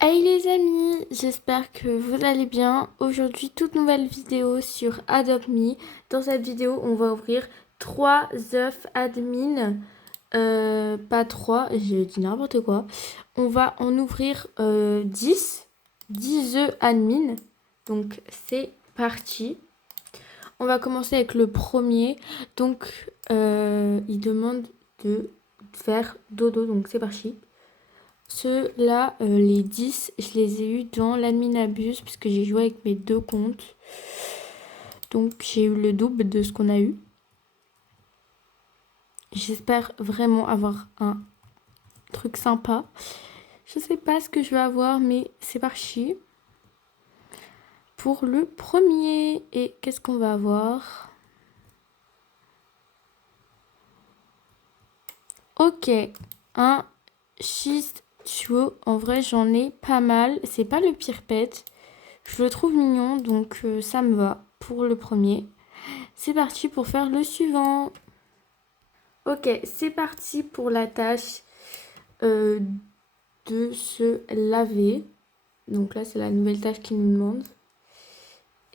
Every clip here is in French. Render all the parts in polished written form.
Hey les amis, j'espère que vous allez bien. Aujourd'hui, toute nouvelle vidéo sur Adopt Me. Dans cette vidéo, on va ouvrir 3 œufs admin. Pas 3, j'ai dit n'importe quoi. On va en ouvrir 10 œufs admin. Donc c'est parti. On va commencer avec le premier. Donc il demande de faire dodo, donc c'est parti. Ceux-là, les 10, je les ai eus dans l'adminabuse puisque j'ai joué avec mes deux comptes. Donc j'ai eu le double de ce qu'on a eu. J'espère vraiment avoir un truc sympa. Je sais pas ce que je vais avoir, mais c'est parti. Pour le premier, et qu'est-ce qu'on va avoir? Ok, un schiste duo. En vrai, j'en ai pas mal. C'est pas le pire pet. Je le trouve mignon, donc ça me va pour le premier. C'est parti pour faire le suivant. Ok, c'est parti pour la tâche de se laver. Donc là, c'est la nouvelle tâche qui nous demande.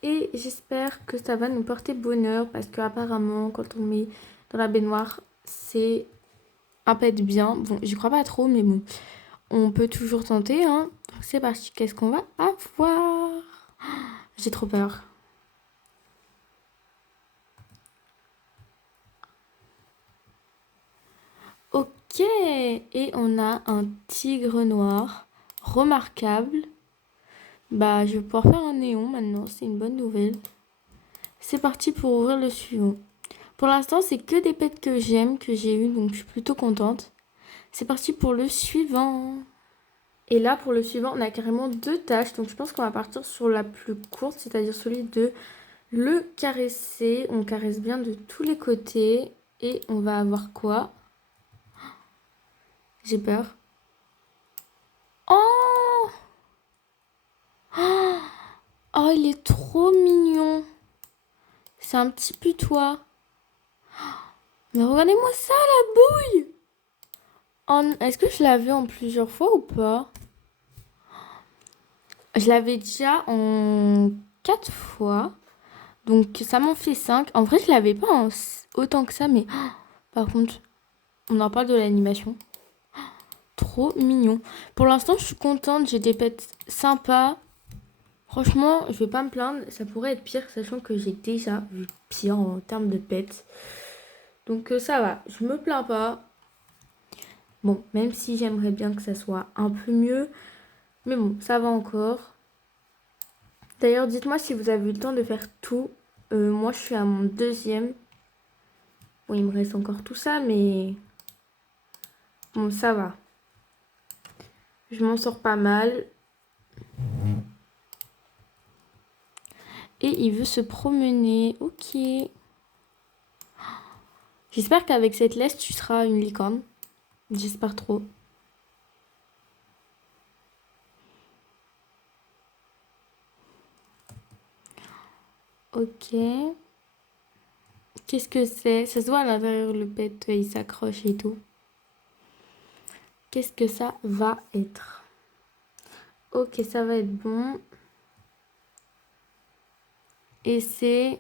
Et j'espère que ça va nous porter bonheur parce qu'apparemment, quand on met dans la baignoire, c'est un pet bien. Bon, j'y crois pas trop, mais bon, on peut toujours tenter. Hein. Donc c'est parti, qu'est-ce qu'on va avoir? J'ai trop peur. Ok, et on a un tigre noir remarquable. Bah, je vais pouvoir faire un néon maintenant, c'est une bonne nouvelle. C'est parti pour ouvrir le suivant. Pour l'instant, c'est que des pets que j'aime, que j'ai eu, donc je suis plutôt contente. C'est parti pour le suivant. Et là, pour le suivant, on a carrément deux tâches, donc je pense qu'on va partir sur la plus courte, c'est-à-dire celui de le caresser. On caresse bien de tous les côtés. Et on va avoir quoi? J'ai peur. Oh! Oh, il est trop mignon. C'est un petit putois. Mais regardez-moi ça, la bouille! Est-ce que je l'avais en plusieurs fois ou pas? Je l'avais déjà en 4 fois. Donc ça m'en fait 5. En vrai, je l'avais pas autant que ça, mais par contre, on en parle de l'animation. Trop mignon. Pour l'instant, je suis contente. J'ai des pets sympas. Franchement, je vais pas me plaindre. Ça pourrait être pire, sachant que j'ai déjà vu pire en termes de pets. Donc ça va. Je me plains pas. Bon, même si j'aimerais bien que ça soit un peu mieux. Mais bon, ça va encore. D'ailleurs, dites-moi si vous avez eu le temps de faire tout. Moi, je suis à mon deuxième. Bon, il me reste encore tout ça, mais bon, ça va. Je m'en sors pas mal. Et il veut se promener. Ok. J'espère qu'avec cette laisse, tu seras une licorne. J'espère trop. Ok. Qu'est-ce que c'est? Ça se voit à l'intérieur, le pet, il s'accroche et tout. Qu'est-ce que ça va être? Ok, ça va être bon. Et c'est...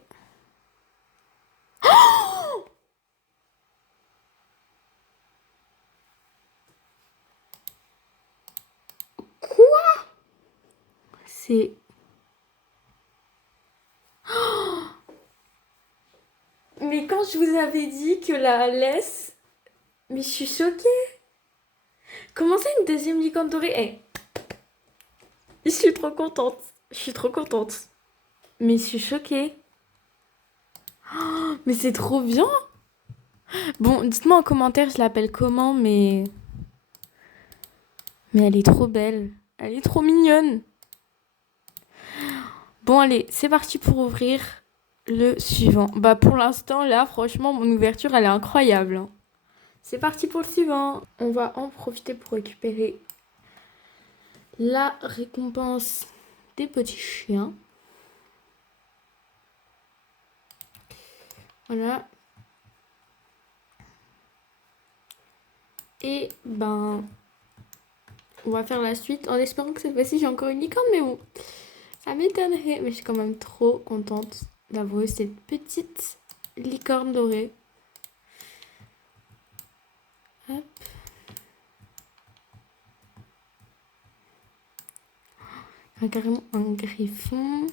Quoi? C'est... Mais quand je vous avais dit que la laisse... Mais je suis choquée. Comment ça, une deuxième licorne dorée? Je suis trop contente. Je suis trop contente. Mais je suis choquée. Mais c'est trop bien. Bon, dites-moi en commentaire, je l'appelle comment, mais... Mais elle est trop belle. Elle est trop mignonne. Bon, allez, c'est parti pour ouvrir le suivant. Bah, pour l'instant, là, franchement, mon ouverture, elle est incroyable. Hein. C'est parti pour le suivant. On va en profiter pour récupérer la récompense des petits chiens. Voilà. Et ben, On va faire la suite en espérant que cette fois-ci j'ai encore une licorne, mais bon, ça m'étonnerait. Mais je suis quand même trop contente d'avoir eu cette petite licorne dorée. Hop. Carrément un griffon.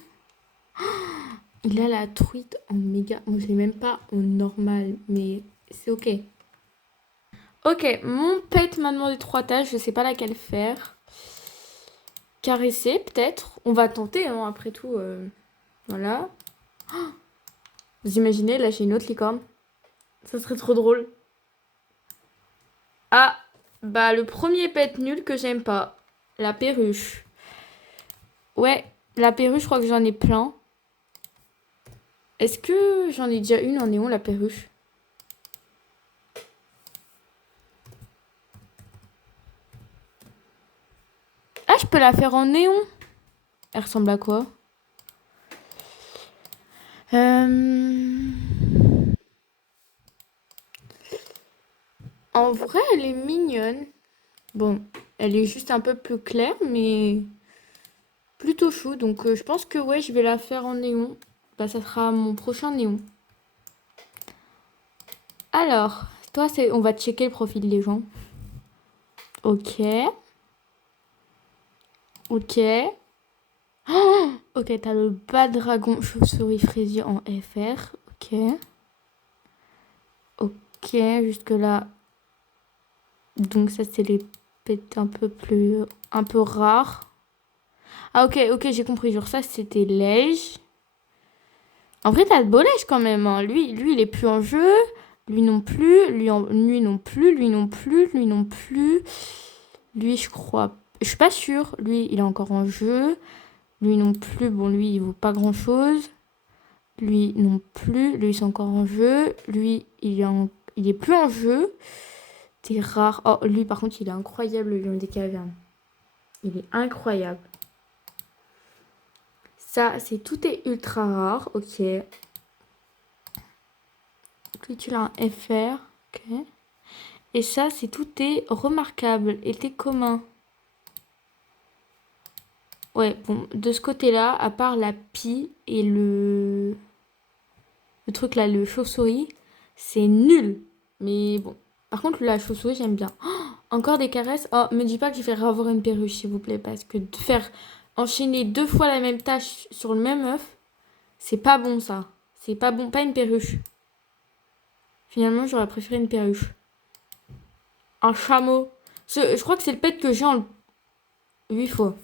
Il a la truite en méga. Moi, je l'ai même pas en normal, mais c'est ok. Ok, mon pet m'a demandé 3 tâches, je sais pas laquelle faire. Caresser, peut-être. On va tenter, hein, après tout. Voilà. Vous imaginez, là j'ai une autre licorne. Ça serait trop drôle. Ah, bah le premier pet nul que j'aime pas. La perruche. Ouais, la perruche, je crois que j'en ai plein. Est-ce que j'en ai déjà une en néon, la perruche? Ah, je peux la faire en néon. Elle ressemble à quoi? En vrai, elle est mignonne. Bon, elle est juste un peu plus claire, mais plutôt chou. Donc, je pense que ouais, je vais la faire en néon. Bah, ça sera mon prochain néon. Alors, toi, on va checker le profil des gens. Ok. Ok. Oh, ok, t'as le bas dragon chauve-souris fraisier en FR. Ok. Ok, jusque-là. Donc, ça, c'est les pets un peu rares. Ah, ok, ok, j'ai compris. Genre, ça, c'était Lège. En vrai, t'as de beau Lège quand même. Hein. Lui, il est plus en jeu. Lui non plus. Lui non plus. Lui non plus. Lui non plus. Lui, je crois. Je suis pas sûre. Lui, il est encore en jeu. Lui non plus. Bon, lui, il vaut pas grand-chose. Lui non plus. Lui, c'est encore en jeu. Lui, il est plus en jeu. C'est rare. Oh, lui, par contre, il est incroyable, le lion des cavernes. Il est incroyable. Ça, c'est tout est ultra rare. Ok. Lui, tu l'as un FR. Ok. Et ça, c'est tout est remarquable. Et t'es commun. Ouais, bon, de ce côté-là, à part la pie et le truc là, le chauve-souris, c'est nul. Mais bon. Par contre, la chauve-souris, j'aime bien. Oh, encore des caresses. Oh, me dis pas que je vais avoir une perruche, s'il vous plaît. Parce que de faire enchaîner 2 fois la même tâche sur le même œuf, c'est pas bon ça. C'est pas bon, pas une perruche. Finalement, j'aurais préféré une perruche. Un chameau. Je crois que c'est le pet que j'ai en 8 fois.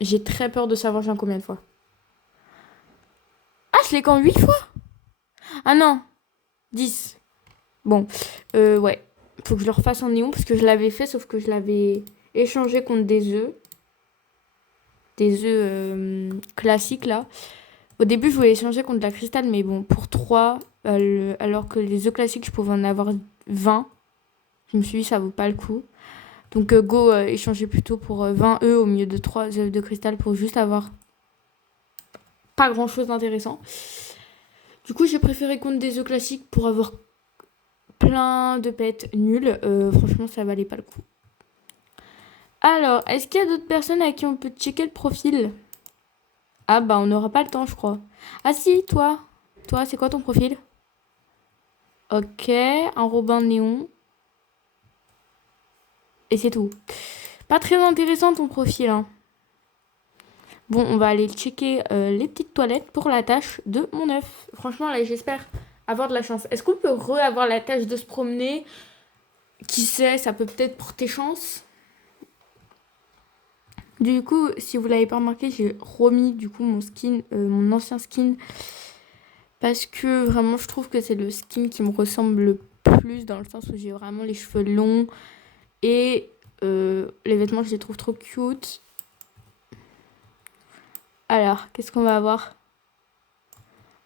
J'ai très peur de savoir j'en combien de fois. Ah, je l'ai qu'en 8 fois. Ah non, 10. Bon, ouais. Faut que je le refasse en néon parce que je l'avais fait, sauf que je l'avais échangé contre des œufs. Des œufs classiques là. Au début, je voulais échanger contre de la cristal, mais bon, pour 3, alors que les œufs classiques, je pouvais en avoir 20. Je me suis dit, ça vaut pas le coup. Donc, go échanger plutôt pour 20 œufs au milieu de 3 œufs de cristal pour juste avoir pas grand chose d'intéressant. Du coup, j'ai préféré contre des œufs classiques pour avoir plein de pets nuls. Franchement, ça valait pas le coup. Alors, est-ce qu'il y a d'autres personnes à qui on peut checker le profil? Ah bah, on n'aura pas le temps, je crois. Ah si, toi. Toi, c'est quoi ton profil? Ok, un Robin néon. Et c'est tout. Pas très intéressant ton profil, hein. Bon, on va aller checker les petites toilettes pour la tâche de mon œuf. Franchement, là, j'espère avoir de la chance. Est-ce qu'on peut avoir la tâche de se promener? Qui sait, ça peut peut-être porter chance. Du coup, si vous l'avez pas remarqué, j'ai remis du coup mon skin, mon ancien skin. Parce que vraiment, je trouve que c'est le skin qui me ressemble le plus dans le sens où j'ai vraiment les cheveux longs. Et les vêtements, je les trouve trop cute. Alors, qu'est-ce qu'on va avoir?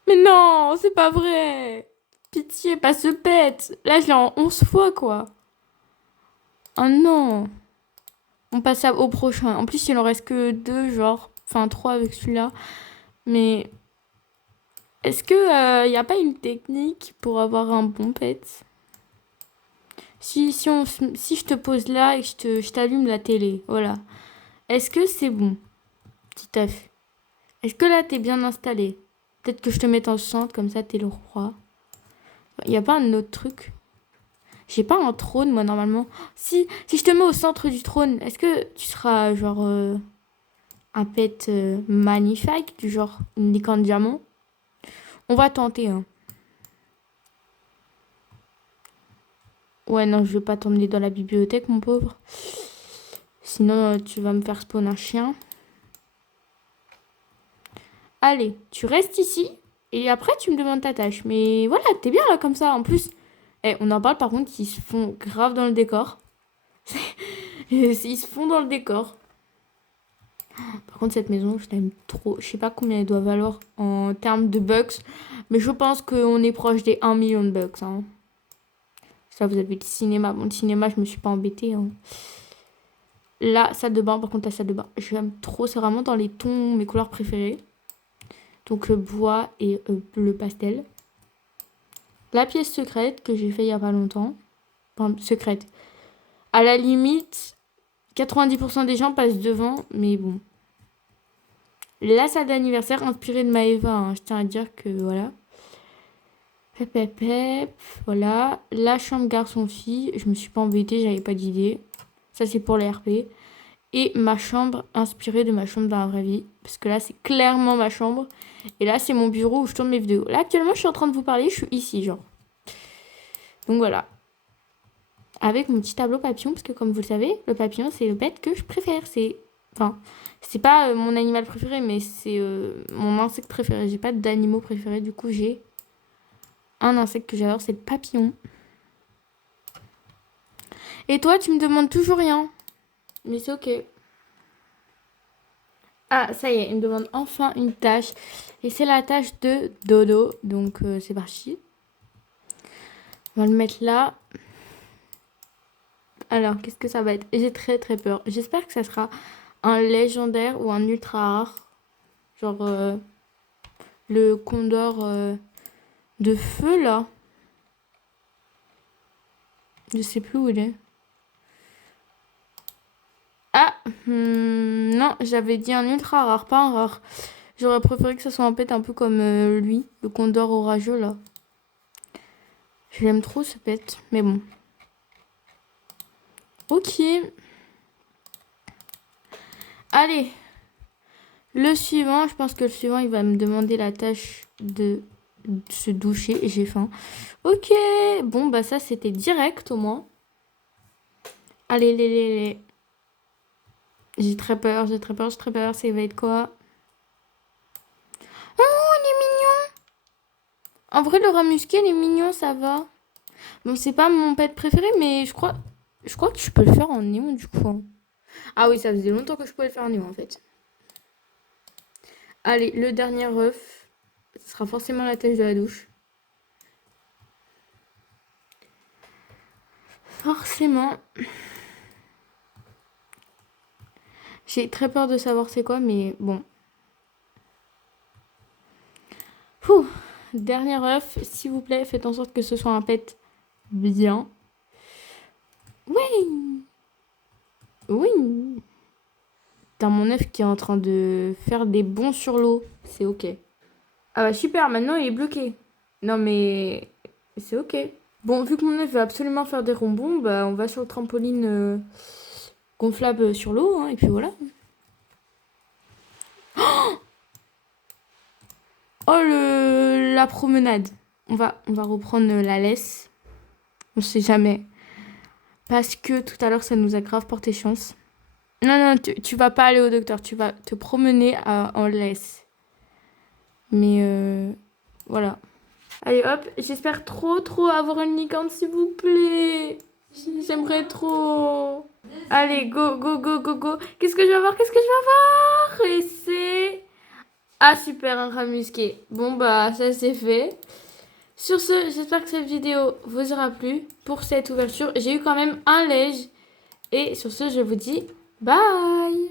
Mais non, c'est pas vrai! Pitié, pas ce pet! Là, je l'ai en 11 fois, quoi. Oh non! On passe au prochain. En plus, il en reste que 2, genre. Enfin, 3 avec celui-là. Mais est-ce que y a pas une technique pour avoir un bon pet? Si je te pose là et que je t'allume la télé, voilà. Est-ce que c'est bon? Petit œuf. Est-ce que là, t'es bien installé? Peut-être que je te mette en centre, comme ça, t'es le roi. Il n'y a pas un autre truc? J'ai pas un trône, moi, normalement. Si je te mets au centre du trône, est-ce que tu seras, genre, un pet magnifique, du genre une licorne diamant? On va tenter, hein. Ouais, non, je vais pas t'emmener dans la bibliothèque, mon pauvre. Sinon, tu vas me faire spawn un chien. Allez, tu restes ici. Et après, tu me demandes ta tâche. Mais voilà, t'es bien là comme ça. En plus, on en parle par contre, ils se font grave dans le décor. Ils se font dans le décor. Par contre, cette maison, je l'aime trop. Je sais pas combien elle doit valoir en termes de bucks. Mais je pense qu'on est proche des 1 million de bucks. Hein. Ça, vous avez le cinéma. Bon, le cinéma, je me suis pas embêtée. Hein. La salle de bain, par contre, la salle de bain, j'aime trop. C'est vraiment dans les tons, mes couleurs préférées. Donc, bois et bleu pastel. La pièce secrète que j'ai fait il y a pas longtemps. Enfin, secrète. À la limite, 90% des gens passent devant, mais bon. La salle d'anniversaire inspirée de Maëva, hein. Je tiens à dire que voilà. Pep, pep, pep. Voilà. La chambre garçon-fille. Je me suis pas embêtée, j'avais pas d'idée. Ça, c'est pour les RP. Et ma chambre inspirée de ma chambre dans la vraie vie. Parce que là, c'est clairement ma chambre. Et là, c'est mon bureau où je tourne mes vidéos. Là, actuellement, je suis en train de vous parler. Je suis ici, genre. Donc voilà. Avec mon petit tableau papillon. Parce que comme vous le savez, le papillon, c'est le pet que je préfère. Enfin, c'est pas mon animal préféré, mais c'est mon insecte préféré. J'ai pas d'animaux préférés. Du coup, j'ai un insecte que j'adore, c'est le papillon. Et toi, tu me demandes toujours rien. Mais c'est ok. Ah, ça y est, il me demande enfin une tâche. Et c'est la tâche de dodo. Donc, c'est parti. On va le mettre là. Alors, qu'est-ce que ça va être? J'ai très très peur. J'espère que ça sera un légendaire ou un ultra rare. Genre le condor de feu, là. Je sais plus où il est. Ah, non, j'avais dit un ultra rare, pas un rare. J'aurais préféré que ça soit un pet un peu comme lui, le condor orageux, là. Je l'aime trop, ce pet, mais bon. Ok. Allez. Le suivant, je pense que le suivant, il va me demander la tâche de se doucher et j'ai faim. Ok. Bon, bah ça, c'était direct, au moins. Allez, les. J'ai très peur, j'ai très peur, j'ai très peur. Ça va être quoi? Oh, il est mignon! En vrai, le rat musqué, il est mignon, ça va. Bon, c'est pas mon pet préféré, mais je crois que je peux le faire en néon, du coup. Hein. Ah oui, ça faisait longtemps que je pouvais le faire en néon, en fait. Allez, le dernier œuf. Ce sera forcément la tâche de la douche. Forcément. J'ai très peur de savoir c'est quoi, mais bon. Ouh. Dernier œuf, s'il vous plaît, faites en sorte que ce soit un pet bien. Oui. Oui. T'as mon œuf qui est en train de faire des bonds sur l'eau. C'est ok. Ah bah super, maintenant il est bloqué. Non mais c'est ok. Bon, vu que mon œuf veut absolument faire des ronbons, bah on va sur le trampoline gonflable sur l'eau, hein, et puis voilà. Oh la promenade. On va reprendre la laisse. On sait jamais. Parce que tout à l'heure ça nous a grave porté chance. Non, non, tu vas pas aller au docteur, tu vas te promener en laisse. Mais voilà. Allez hop, j'espère trop avoir une licorne s'il vous plaît. J'aimerais trop. Allez, go, go, go, go, go. Qu'est-ce que je vais avoir? Qu'est-ce que je vais avoir? Et c'est... Ah super, un rat musqué. Bon bah ça c'est fait. Sur ce, j'espère que cette vidéo vous aura plu pour cette ouverture. J'ai eu quand même un lège. Et sur ce, je vous dis bye.